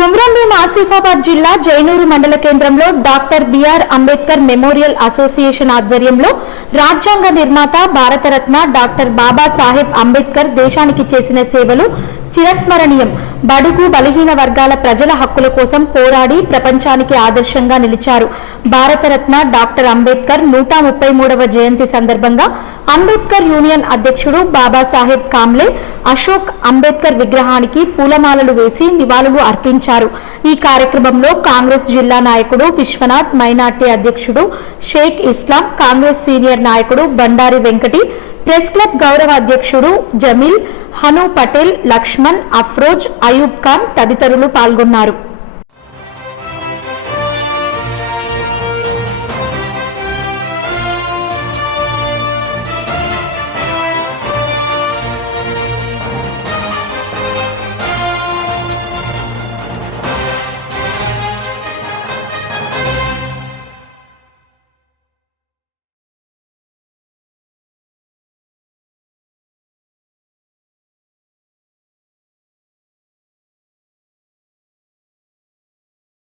కుమ్రంభీం ఆసిఫాబాద్ జిల్లా జైనూరు మండల కేంద్రంలో doctor B R Ambedkar memorial association ఆధ్వర్యంలో రాజ్యాంగ నిర్మాత భారతరత్న డాక్టర్ బాబాసాహెబ్ అంబేద్కర్ దేశానికి చేసిన సేవలు చిరస్మరణీయం. బడుగు బలహీన వర్గాల ప్రజల హక్కుల కోసం పోరాడి ప్రపంచానికి ఆదర్శంగా నిలిచారు. భారతరత్న డాక్టర్ అంబేద్కర్ 133వ జయంతి సందర్భంగా అంబేద్కర్ యూనియన్ అధ్యక్షుడు బాబాసాహెబ్ కామ్లే అశోక్ అంబేద్కర్ విగ్రహానికి పూలమాలలు వేసి నివాళులు అర్పించారు. ఈ కార్యక్రమంలో కాంగ్రెస్ జిల్లా నాయకుడు విశ్వనాథ్, మైనార్టీ అధ్యక్షుడు షేక్ ఇస్లాం, కాంగ్రెస్ సీనియర్ నాయకుడు బండారి వెంకటి, ప్రెస్ క్లబ్ గౌరవ అధ్యక్షుడు జమీల్, హను పటేల్, లక్ష్మణ్, అఫ్రోజ్, అయూబ్ ఖాన్ తదితరులు పాల్గొన్నారు.